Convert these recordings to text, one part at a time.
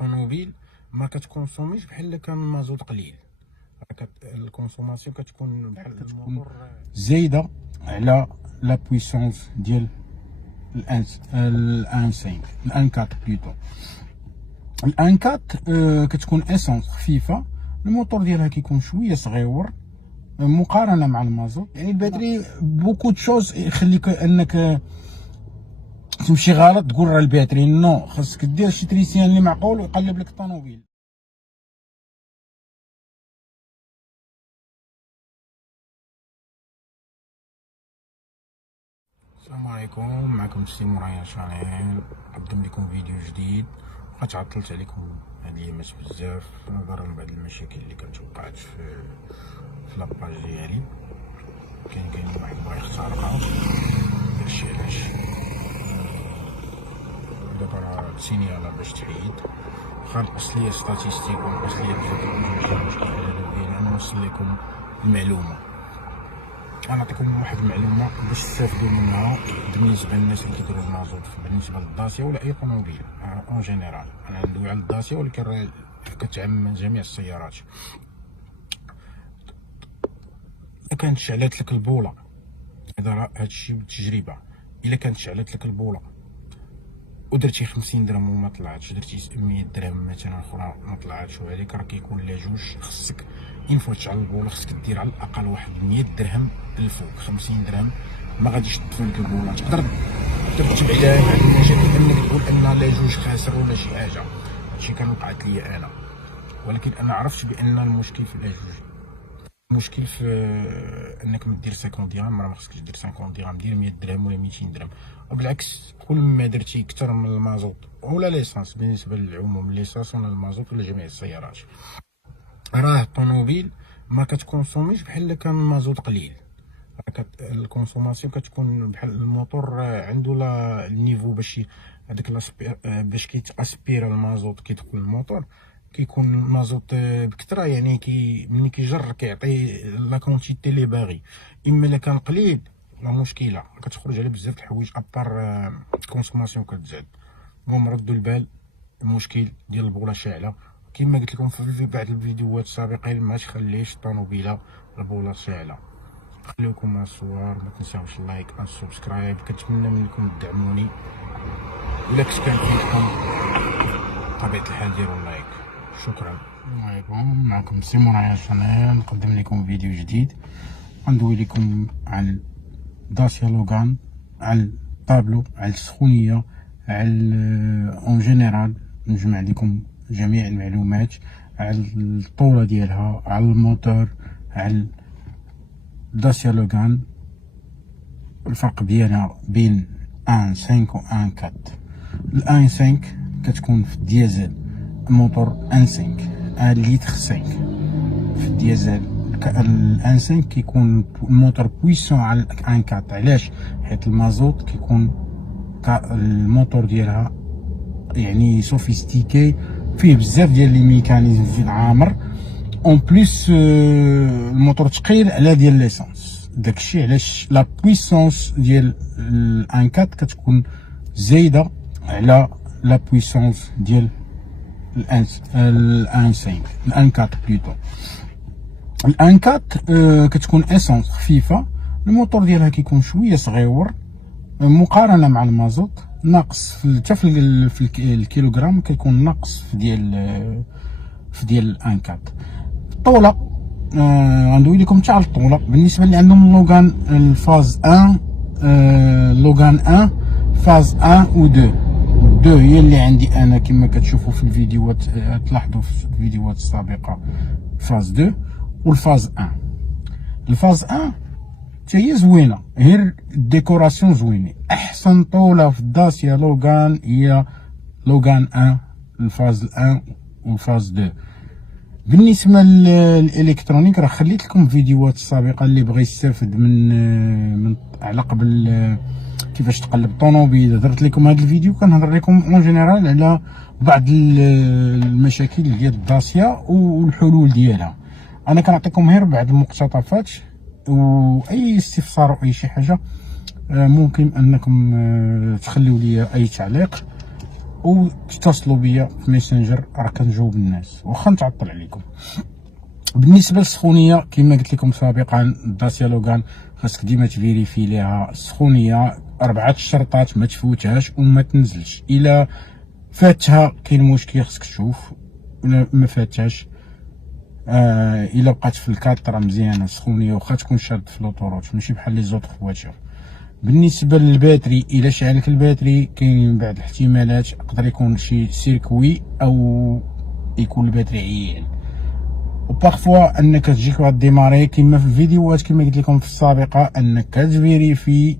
الطوموبيل ما كتكونسوميش بحال الا كان المازوت قليل. الكونسوماسيون كتكون بحال الموتور زايده على لا بويسونس ديال الان 5 الان 4 بلوتو. الان 4 كتكون اسونس خفيفه، الموتور ديالها كيكون شويه صغيور مقارنه مع المازوت. يعني الباتري بوكو تشوز يخليك انك تمشي غلط تقول راه الباتري نو، خاصك دير شي تريسيان اللي معقول ويقلب لك الطوموبيل. السلام عليكم، معكم سي مورايا شانيل. نقدم لكم فيديو جديد. بقيت عطلت عليكم هاد الايامات بزاف نظرا لبعض المشاكل اللي كانت وقعت في لاباج ديالي. كاين واحد بغا يخترقها، داكشي علاش دابا راه سينيالا باش تحيد. واخا نقص ليا ستاتيستيك ونقص ليا بزاف ديال المشكل هذا ديال انا نوصل لكم المعلومه. غنعطيكم واحد المعلومه باش تستافدوا منها بالنسبه للناس اللي كيديروا المازوت، بالنسبه للداسيا ولا اي طوموبيل اون جينيرال. انا ندوي على الداسيا ولكن راه كتعم جميع السيارات. الا كانت شعلات لك البوله، هذا راه هادشي بالتجربه، الا كانت شعلات لك البوله ودرتي 50 درهم وما طلعتش، درتي 100 درهم مثلا اخرى ما طلعتش، وهذيك راه كيكون لا جوج. خصك اين فوت تشعل البوله خصك دير على الاقل واحد 100 درهم الفوق. 50 درهم ما غاديش تطفي لك البوله. تقدر تبعدها مع المشاكل انك تقول ان لا جوج خاسر ولا شي حاجه، هادشي كان وقعت ليا انا، ولكن انا عرفت بان المشكل في لا جوج. المشكل في انك ما دير 50 درهم، راه ما خصكش دير 50 درهم، دير 100 درهم ولا 200 درهم. وبالعكس كل ما درتي اكثر من المازوت ولا ليسانس، بالنسبه للعموم ليسانس ولا المازوت ولا جميع السيارات، راه الطوموبيل ما كتكونسوميش بحال الا كان المازوت قليل. الكونسوماسيون كتكون بحال الموتور عنده لا النيفو باش هذاك باش كيتاسبير المازوت كيدخل الموتور، كيكون المازوت بكثره. يعني ملي كيجر كيعطي لا كونتيتي اللي باغي. اما الا كان قليل لا مشكله، كتخرج على بزاف د الحوايج ابار كونسوماسيون كتزاد. المهم ردوا البال، المشكل ديال البوله شاعله كما قلت لكم في بعض الفيديوهات السابقين، ما تخليش الطوموبيله البوله شاعله. خليكم مع الصور، ما تنساوش اللايك والسبسكرايب. كنتمنى منكم تدعموني، الا كنت كان فيكم بطبيعه الحال ديروا اللايك. شكرا. السلام عليكم، معكم سي مورايا شانيل. نقدم لكم فيديو جديد، غندوي لكم على داسيا لوغان، على الطابلو، على السخونيه، على اون جينيرال. نجمع لكم جميع المعلومات على الطوله ديالها، على الموتور، على داسيا لوغان. الفرق ديالها بين ان 5 و ان 4. الان 5 كتكون في الديازل، الموتور ان 5 ان لتر 5 في الديازل. الان 5 كيكون الموتور بويسون على ان 4. علاش؟ حيت المازوت كيكون الموتور ديالها يعني سوفيستيكي، فيه بزاف ديال لي ميكانيزم في العامر. اون بليس الموتور ثقيل على ديال ليسانس. داكشي علاش لا بويسونس ديال الان 4 كتكون زايده على لا بويسونس ديال الان 5 الان 4 بلوتو. الان 4 كتكون اسونس خفيفه، الموتور ديالها كيكون شويه صغيور مقارنه مع المازوت، ناقص حتى في الكيلوغرام كيكون ناقص في ديال الان 4. الطوله غندوي لكم حتى على الطوله. بالنسبه اللي عندهم لوغان الفاز 1، لوغان 1 فاز 1 و 2 هي اللي عندي انا كما كتشوفوا في الفيديوهات، تلاحظوا في الفيديوهات السابقه فاز 2 والفاز 1. الفاز 1 حتى هي زوينه، غير الديكوراسيون زوينه. احسن طوله في داسيا لوغان هي لوغان 1 الفاز 1 والفاز 2. بالنسبه للالكترونيك راه خليت لكم فيديوهات السابقه اللي بغى يستافد من على قبل كيفاش تقلب طوموبيل. درت لكم هذا الفيديو كنهضر لكم اون جينيرال على بعض المشاكل ديال الداسيا والحلول ديالها. انا كنعطيكم غير بعض المقتطفات، واي استفسار او اي شي حاجه ممكن انكم تخليو لي اي تعليق. وتتصلوا بيا في ميسنجر، راه كنجاوب الناس واخا نتعطل عليكم. بالنسبه للسخونيه كما قلت لكم سابقا، داسيا لوغان خاصك ديما تفيريفي ليها السخونيه 4 الشرطات، ما تفوتهاش وما تنزلش. الا فاتها كاين مشكل خاصك تشوف، ولا ما فاتهاش الا بقات في الكات راه مزيانه السخونيه، واخا تكون شاد في لوطوروت ماشي بحال لي زوط فواتير. بالنسبه للباتري، الا شعلك الباتري كاين بعض الاحتمالات، يقدر يكون شي سيركوي او يكون الباتري عيان، وبارفوا انك تجيك واحد ديماري كما في الفيديوهات كما قلت لكم في السابقه، انك كتفيريفي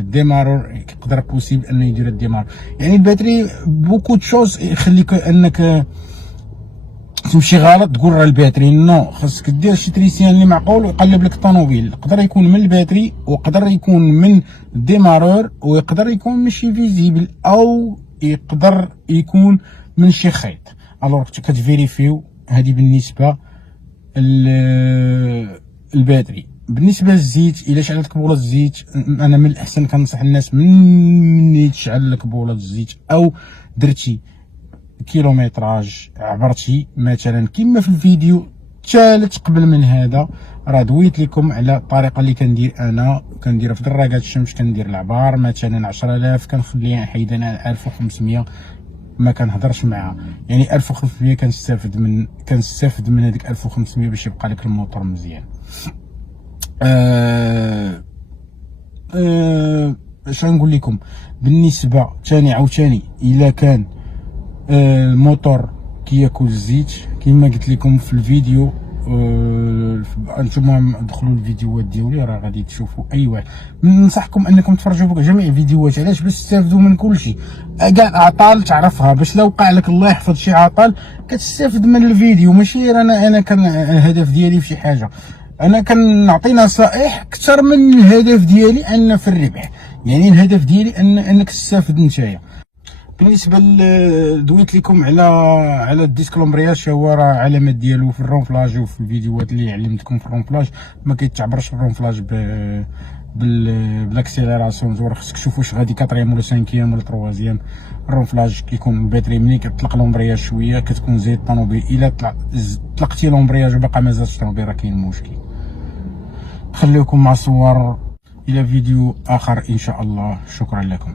ديمارور يقدر بوسيبل انه يدير الديمار. يعني الباتري بوكو تشوز يخليك انك تمشي غلط تقول راه الباتري، نو خاصك دير شي تريسيان اللي معقول ويقلب لك الطوموبيل. يقدر يكون من الباتري ويقدر يكون من الديمارور ويقدر يكون من شي فيزيبل او يقدر يكون من شي خيط. الوغ كتفيريفيو. هذه بالنسبه الباتري. بالنسبه للزيت، الا شعلت بوله الزيت انا من الاحسن كنصح الناس من تشعل لك بوله الزيت او درتي كيلومتراج عبرتي مثلا كما في الفيديو الثالث قبل من هذا، راه دويت لكم على الطريقه اللي كندير انا. كنديرها في دراجات الشمس، كندير العبار مثلا 10000 كنخليها حيدا 1500 ما كنهضرش معها، يعني 1500 كنستافد من هذيك 1500 باش يبقى لك الموتور مزيان. اش غنقول لكم بالنسبه عاوتاني الا كان الموتور كياكل الزيت كما قلت لكم في الفيديو، انتم دخلوا الفيديوهات ديالي راه غادي تشوفوا اي واحد. ننصحكم انكم تفرجوا في جميع الفيديوهات. علاش؟ باش تستافدوا من كل شيء. كاع اعطال تعرفها، باش لو وقع لك الله يحفظ شي عطل كتستافد من الفيديو. ماشي انا كان الهدف ديالي في شي حاجه، انا كنعطي نصائح اكثر من الهدف ديالي ان في الربح. يعني الهدف ديالي انك تستافد نتايا. بالنسبه دويت لكم على الديسك لومبرياج، هو راه علامات ديالو في الرونفلاج، وفي الفيديوهات اللي علمتكم في الرونفلاج ما كيتعبرش الرونفلاج بالاكسيليراسيون. زور خصك تشوف واش غادي 4 ولا 5 ولا 3. الرونفلاج كيكون الباتري ملي كتطلق لومبرياج شويه كتكون زي الطوموبيل. الا طلقتي لومبرياج وباقا ما زادش الطوموبيل راه كاين مشكل. خليكم مع صور الى فيديو اخر ان شاء الله. شكرا لكم.